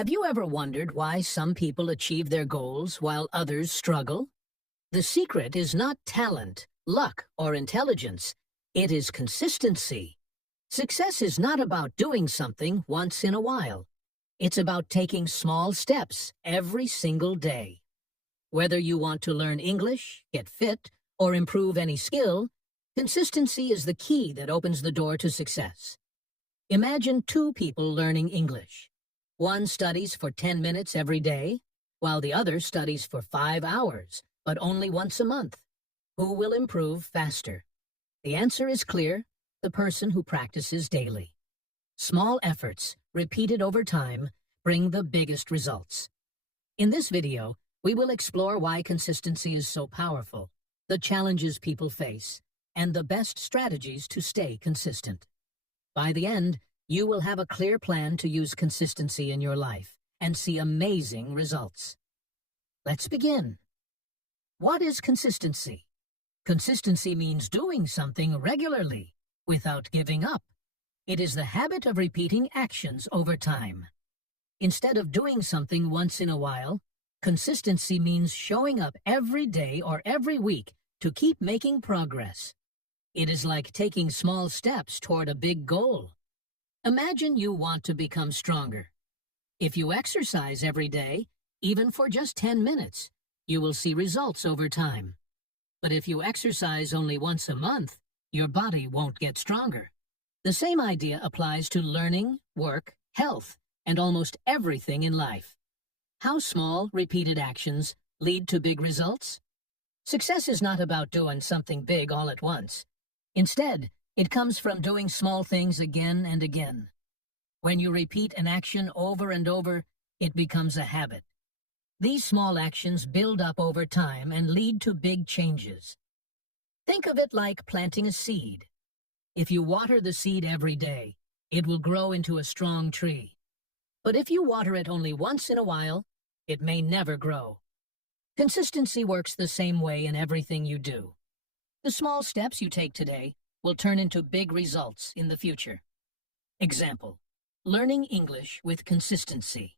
Have you ever wondered why some people achieve their goals while others struggle? The secret is not talent, luck, or intelligence. It is consistency. Success is not about doing something once in a while. It's about taking small steps every single day. Whether you want to learn English, get fit, or improve any skill, consistency is the key that opens the door to success. Imagine two people learning English. One studies for 10 minutes every day, while the other studies for 5 hours, but only once a month. Who will improve faster? The answer is clear: the person who practices daily. Small efforts, repeated over time, bring the biggest results. In this video, we will explore why consistency is so powerful, the challenges people face, and the best strategies to stay consistent. By the end, you will have a clear plan to use consistency in your life and see amazing results. Let's begin. What is consistency? Consistency means doing something regularly, without giving up. It is the habit of repeating actions over time. Instead of doing something once in a while, consistency means showing up every day or every week to keep making progress. It is like taking small steps toward a big goal. Imagine you want to become stronger. If you exercise every day, even for just 10 minutes, you will see results over time. But if you exercise only once a month, your body won't get stronger. The same idea applies to learning, work, health, and almost everything in life. How small, repeated actions lead to big results? Success is not about doing something big all at once. Instead, it comes from doing small things again and again. When you repeat an action over and over, it becomes a habit. These small actions build up over time and lead to big changes. Think of it like planting a seed. If you water the seed every day, it will grow into a strong tree. But if you water it only once in a while, it may never grow. Consistency works the same way in everything you do. The small steps you take today will turn into big results in the future. Example: learning English with consistency.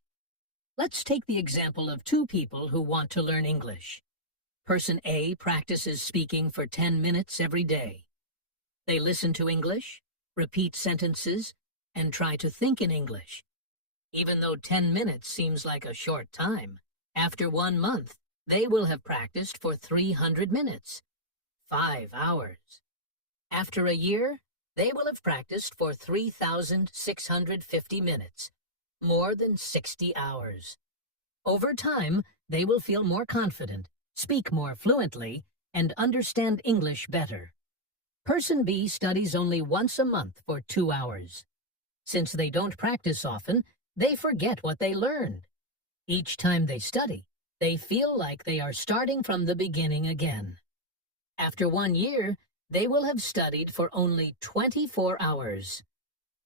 Let's take the example of two people who want to learn English. Person A practices speaking for 10 minutes every day. They listen to English, repeat sentences, and try to think in English. Even though 10 minutes seems like a short time, after 1 month, they will have practiced for 300 minutes, 5 hours. After a year, they will have practiced for 3,650 minutes, more than 60 hours. Over time, they will feel more confident, speak more fluently, and understand English better. Person B studies only once a month for 2 hours. Since they don't practice often, they forget what they learned. Each time they study, they feel like they are starting from the beginning again. After 1 year, they will have studied for only 24 hours.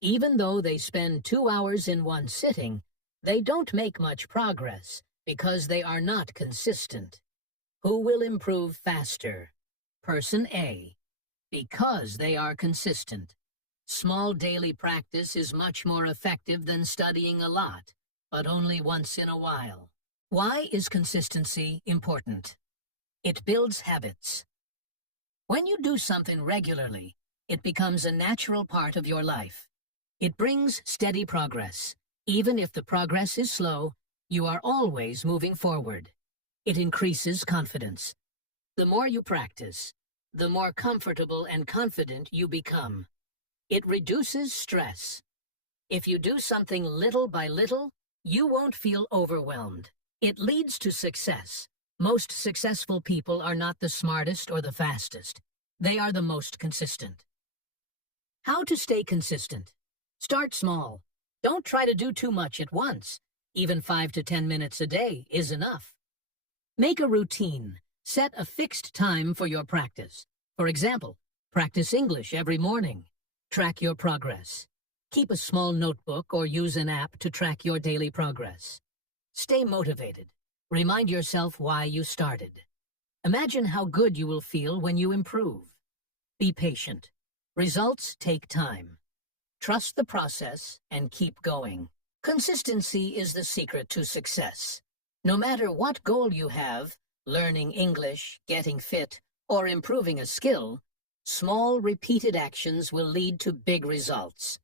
Even though they spend 2 hours in one sitting, they don't make much progress because they are not consistent. Who will improve faster? Person A. Because they are consistent. Small daily practice is much more effective than studying a lot, but only once in a while. Why is consistency important? It builds habits. When you do something regularly, it becomes a natural part of your life. It brings steady progress. Even if the progress is slow, you are always moving forward. It increases confidence. The more you practice, the more comfortable and confident you become. It reduces stress. If you do something little by little, you won't feel overwhelmed. It leads to success. Most successful people are not the smartest or the fastest. They are the most consistent. How to stay consistent? Start small. Don't try to do too much at once. Even 5 to 10 minutes a day is enough. Make a routine. Set a fixed time for your practice. For example, practice English every morning. Track your progress. Keep a small notebook or use an app to track your daily progress. Stay motivated. Remind yourself why you started. Imagine how good you will feel when you improve. Be patient. Results take time. Trust the process and keep going. Consistency is the secret to success. No matter what goal you have, learning English, getting fit, or improving a skill, small repeated actions will lead to big results.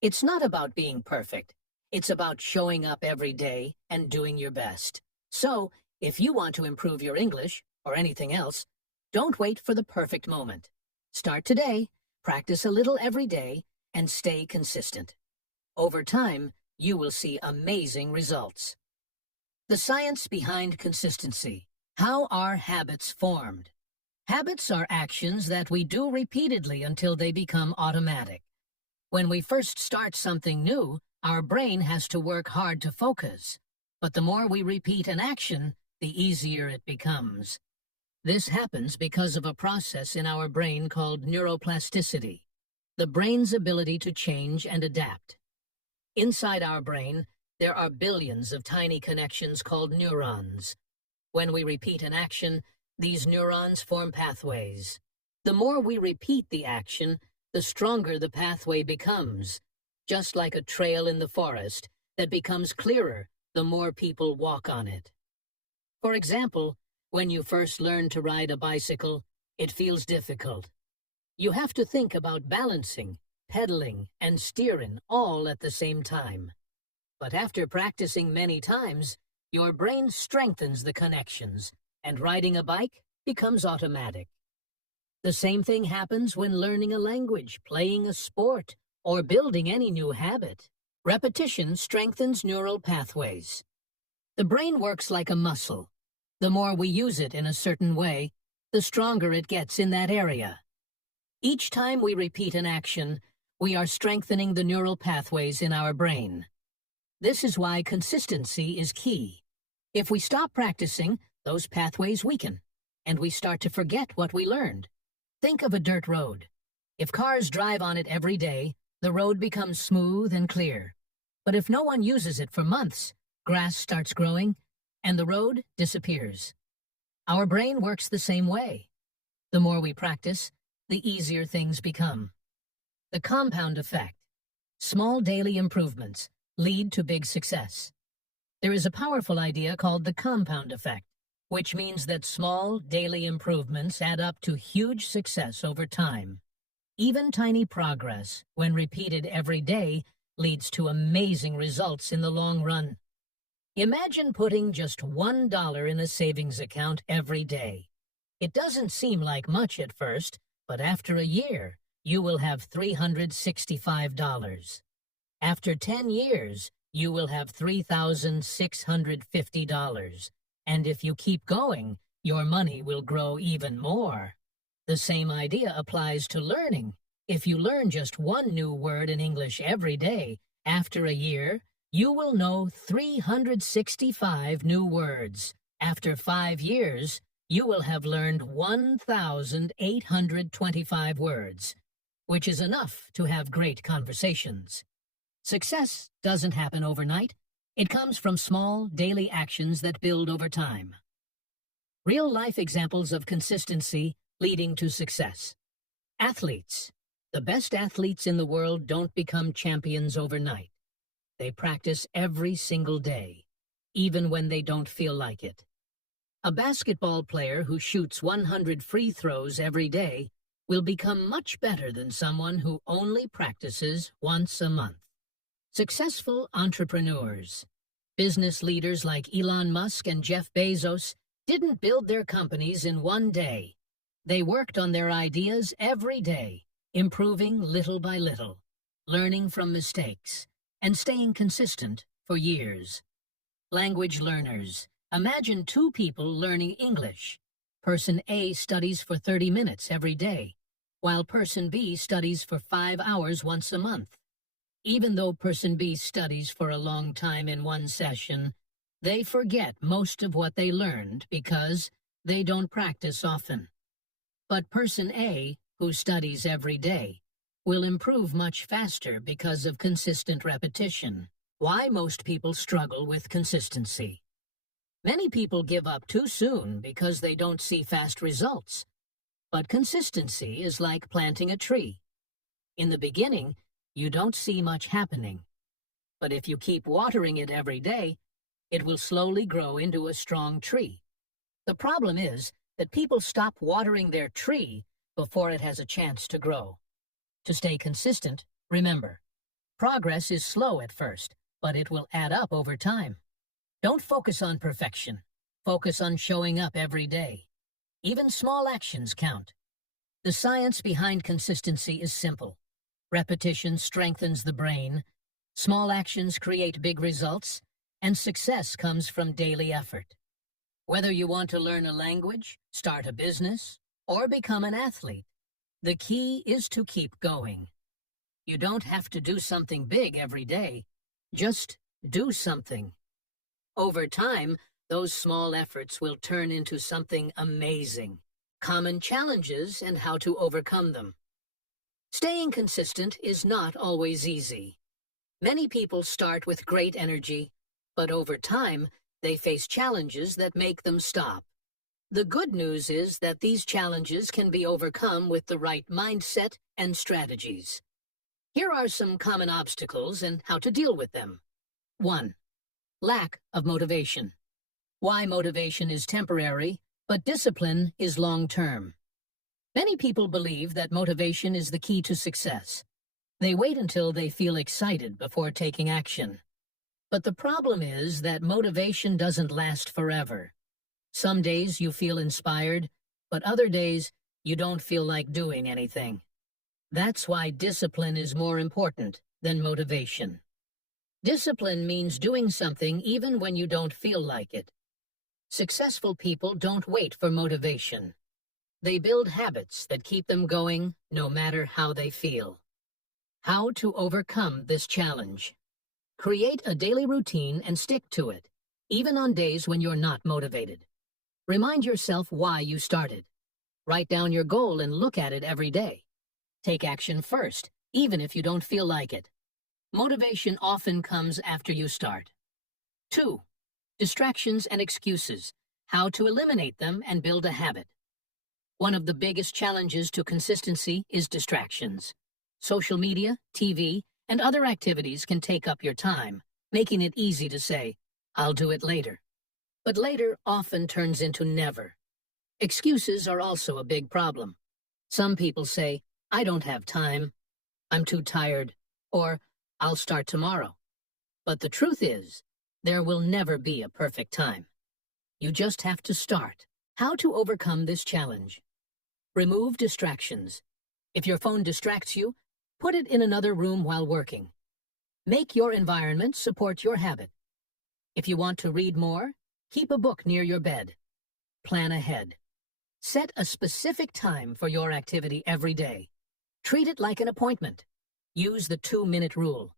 It's not about being perfect. It's about showing up every day and doing your best. So, if you want to improve your English, or anything else, don't wait for the perfect moment. Start today, practice a little every day, and stay consistent. Over time, you will see amazing results. The science behind consistency. How are habits formed? Habits are actions that we do repeatedly until they become automatic. When we first start something new, our brain has to work hard to focus. But the more we repeat an action, the easier it becomes. This happens because of a process in our brain called neuroplasticity, the brain's ability to change and adapt. Inside our brain, there are billions of tiny connections called neurons. When we repeat an action, these neurons form pathways. The more we repeat the action, the stronger the pathway becomes, just like a trail in the forest that becomes clearer the more people walk on it. For example, when you first learn to ride a bicycle, it feels difficult. You have to think about balancing, pedaling, and steering all at the same time. But after practicing many times, your brain strengthens the connections, and riding a bike becomes automatic. The same thing happens when learning a language, playing a sport, or building any new habit. Repetition strengthens neural pathways. The brain works like a muscle. The more we use it in a certain way, the stronger it gets in that area. Each time we repeat an action, we are strengthening the neural pathways in our brain. This is why consistency is key. If we stop practicing, those pathways weaken, and we start to forget what we learned. Think of a dirt road. If cars drive on it every day, the road becomes smooth and clear. But if no one uses it for months, grass starts growing, and the road disappears. Our brain works the same way. The more we practice, the easier things become. The compound effect. Small daily improvements lead to big success. There is a powerful idea called the compound effect, which means that small daily improvements add up to huge success over time. Even tiny progress, when repeated every day, leads to amazing results in the long run. Imagine putting just $1 in a savings account every day. It doesn't seem like much at first, but after a year, you will have $365. After 10 years, you will have $3,650. And if you keep going, your money will grow even more. The same idea applies to learning. If you learn just one new word in English every day, after a year, you will know 365 new words. After 5 years, you will have learned 1,825 words, which is enough to have great conversations. Success doesn't happen overnight. It comes from small, daily actions that build over time. Real-life examples of consistency leading to success. Athletes. The best athletes in the world don't become champions overnight. They practice every single day, even when they don't feel like it. A basketball player who shoots 100 free throws every day will become much better than someone who only practices once a month. Successful entrepreneurs. Business leaders like Elon Musk and Jeff Bezos didn't build their companies in one day. They worked on their ideas every day, improving little by little, learning from mistakes, and staying consistent for years. Language learners. Imagine two people learning English. Person A studies for 30 minutes every day, while Person B studies for 5 hours once a month. Even though Person B studies for a long time in one session, they forget most of what they learned because they don't practice often. But Person A, who studies every day, will improve much faster because of consistent repetition. Why most people struggle with consistency. Many people give up too soon because they don't see fast results. But consistency is like planting a tree. In the beginning, you don't see much happening. But if you keep watering it every day, it will slowly grow into a strong tree. The problem is that people stop watering their tree before it has a chance to grow. To stay consistent, remember, progress is slow at first, but it will add up over time. Don't focus on perfection. Focus on showing up every day. Even small actions count. The science behind consistency is simple. Repetition strengthens the brain. Small actions create big results, and success comes from daily effort. Whether you want to learn a language, start a business, or become an athlete, the key is to keep going. You don't have to do something big every day. Just do something. Over time, those small efforts will turn into something amazing. Common challenges and how to overcome them. Staying consistent is not always easy. Many people start with great energy, but over time, they face challenges that make them stop. The good news is that these challenges can be overcome with the right mindset and strategies. Here are some common obstacles and how to deal with them. 1. Lack of motivation. Why motivation is temporary, but discipline is long-term. Many people believe that motivation is the key to success. They wait until they feel excited before taking action. But the problem is that motivation doesn't last forever. Some days you feel inspired, but other days you don't feel like doing anything. That's why discipline is more important than motivation. Discipline means doing something even when you don't feel like it. Successful people don't wait for motivation. They build habits that keep them going no matter how they feel. How to overcome this challenge. Create a daily routine and stick to it, even on days when you're not motivated. Remind yourself why you started. Write down your goal and look at it every day. Take action first, even if you don't feel like it. Motivation often comes after you start. 2. Distractions and excuses. How to eliminate them and build a habit. One of the biggest challenges to consistency is distractions. Social media, TV, and other activities can take up your time, making it easy to say, "I'll do it later." But later often turns into never. Excuses are also a big problem. Some people say, "I don't have time," "I'm too tired," or "I'll start tomorrow." But the truth is, there will never be a perfect time. You just have to start. How to overcome this challenge. Remove distractions. If your phone distracts you, put it in another room while working. Make your environment support your habit. If you want to read more, keep a book near your bed. Plan ahead. Set a specific time for your activity every day. Treat it like an appointment. Use the 2-minute rule.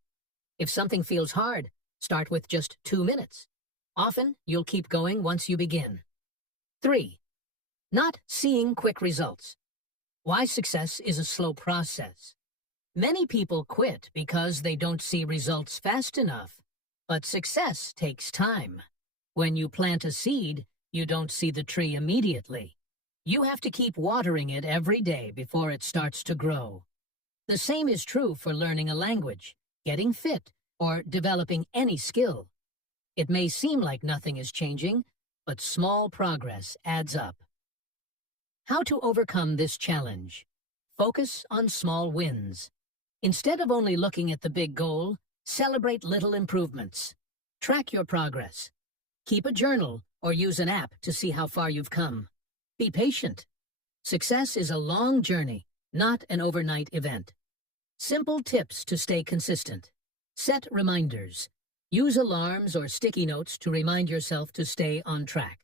If something feels hard, start with just 2 minutes. Often, you'll keep going once you begin. 3. Not seeing quick results. Why success is a slow process. Many people quit because they don't see results fast enough. But success takes time. When you plant a seed, you don't see the tree immediately. You have to keep watering it every day before it starts to grow. The same is true for learning a language, getting fit, or developing any skill. It may seem like nothing is changing, but small progress adds up. How to overcome this challenge. Focus on small wins. Instead of only looking at the big goal, celebrate little improvements. Track your progress. Keep a journal or use an app to see how far you've come. Be patient. Success is a long journey, not an overnight event. Simple tips to stay consistent. Set reminders. Use alarms or sticky notes to remind yourself to stay on track.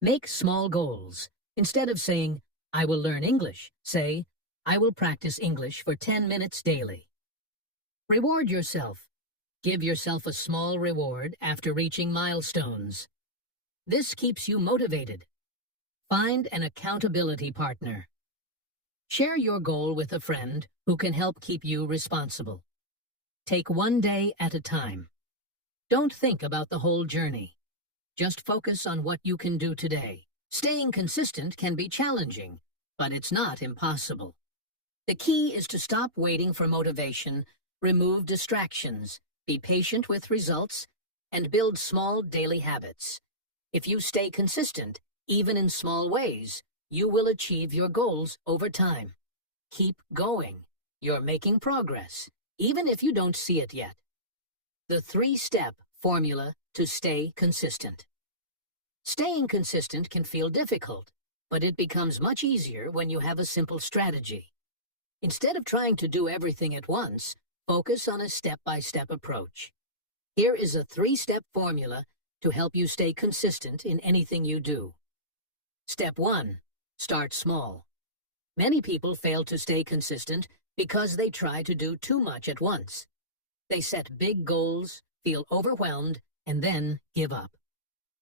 Make small goals. Instead of saying, "I will learn English," say, "I will practice English for 10 minutes daily." Reward yourself. Give yourself a small reward after reaching milestones. This keeps you motivated. Find an accountability partner. Share your goal with a friend who can help keep you responsible. Take one day at a time. Don't think about the whole journey. Just focus on what you can do today. Staying consistent can be challenging, but it's not impossible. The key is to stop waiting for motivation, remove distractions, Be patient with results and build small daily habits. If you stay consistent, even in small ways, you will achieve your goals over time. Keep going. You're making progress, even if you don't see it yet. The 3-step formula to stay consistent. Staying consistent can feel difficult, but it becomes much easier when you have a simple strategy. Instead of trying to do everything at once, focus on a step-by-step approach. Here is a 3-step formula to help you stay consistent in anything you do. Step 1. Start small. Many people fail to stay consistent because they try to do too much at once. They set big goals, feel overwhelmed, and then give up.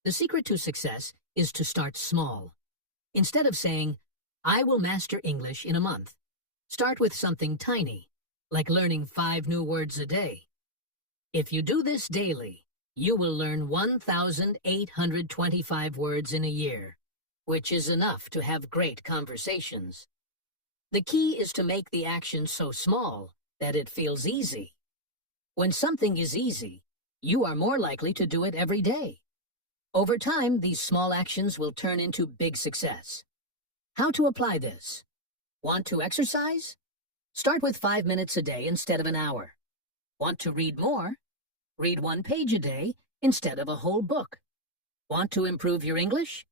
The secret to success is to start small. Instead of saying, "I will master English in a month," start with something tiny, like learning 5 new words a day. If you do this daily, you will learn 1,825 words in a year, which is enough to have great conversations. The key is to make the action so small that it feels easy. When something is easy, you are more likely to do it every day. Over time, these small actions will turn into big success. How to apply this? Want to exercise? Start with 5 minutes a day instead of an hour. Want to read more? Read 1 page a day instead of a whole book. Want to improve your English?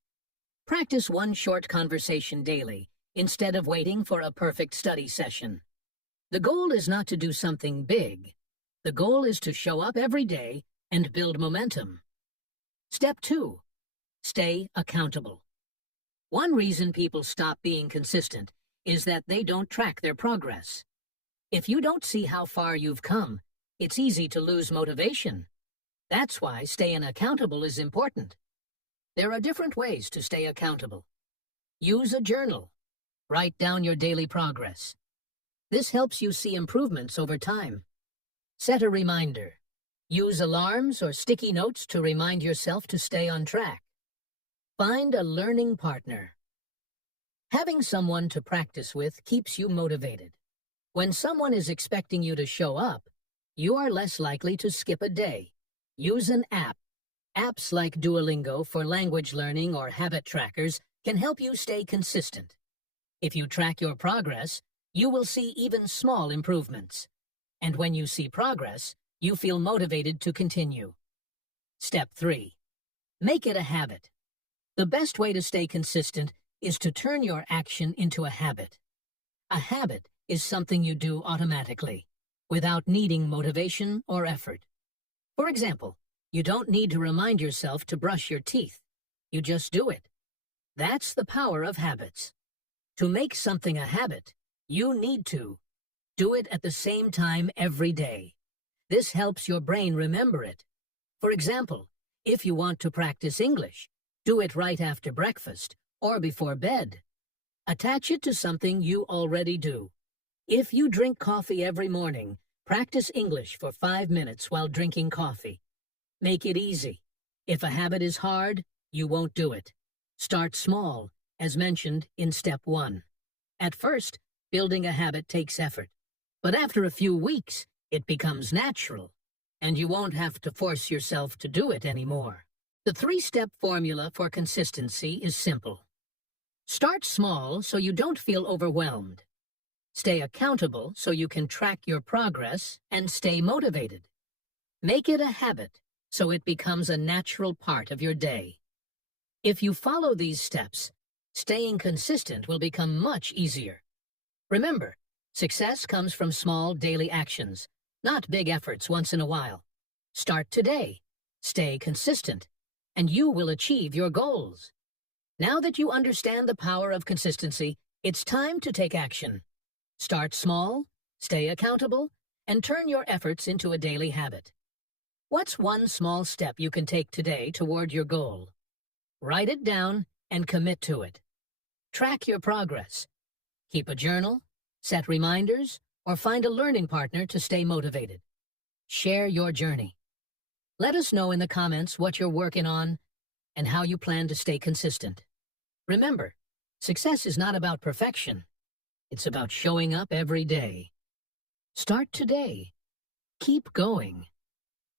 Practice 1 short conversation daily instead of waiting for a perfect study session. The goal is not to do something big. The goal is to show up every day and build momentum. Step 2. Stay accountable. One reason people stop being consistent is that they don't track their progress. If you don't see how far you've come, it's easy to lose motivation. That's why staying accountable is important. There are different ways to stay accountable. Use a journal. Write down your daily progress. This helps you see improvements over time. Set a reminder. Use alarms or sticky notes to remind yourself to stay on track. Find a learning partner. Having someone to practice with keeps you motivated. When someone is expecting you to show up, you are less likely to skip a day. Use an app. Apps like Duolingo for language learning or habit trackers can help you stay consistent. If you track your progress, you will see even small improvements. And when you see progress, you feel motivated to continue. Step 3. Make it a habit. The best way to stay consistent is to turn your action into a habit. A habit is something you do automatically, without needing motivation or effort. For example, you don't need to remind yourself to brush your teeth. You just do it. That's the power of habits. To make something a habit, you need to do it at the same time every day. This helps your brain remember it. For example, if you want to practice English, do it right after breakfast or before bed. Attach it to something you already do. If you drink coffee every morning, practice English for 5 minutes while drinking coffee. Make it easy. If a habit is hard, you won't do it. Start small, as mentioned in step 1. At first, building a habit takes effort. But after a few weeks, it becomes natural, and you won't have to force yourself to do it anymore. The 3-step formula for consistency is simple. Start small so you don't feel overwhelmed. Stay accountable so you can track your progress and stay motivated. Make it a habit so it becomes a natural part of your day. If you follow these steps, staying consistent will become much easier. Remember, success comes from small daily actions, not big efforts once in a while. Start today, stay consistent, and you will achieve your goals. Now that you understand the power of consistency, it's time to take action. Start small, stay accountable, and turn your efforts into a daily habit. What's one small step you can take today toward your goal? Write it down and commit to it. Track your progress. Keep a journal, set reminders, or find a learning partner to stay motivated. Share your journey. Let us know in the comments what you're working on and how you plan to stay consistent. Remember, success is not about perfection. It's about showing up every day. Start today. Keep going.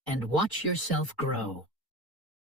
and watch yourself grow.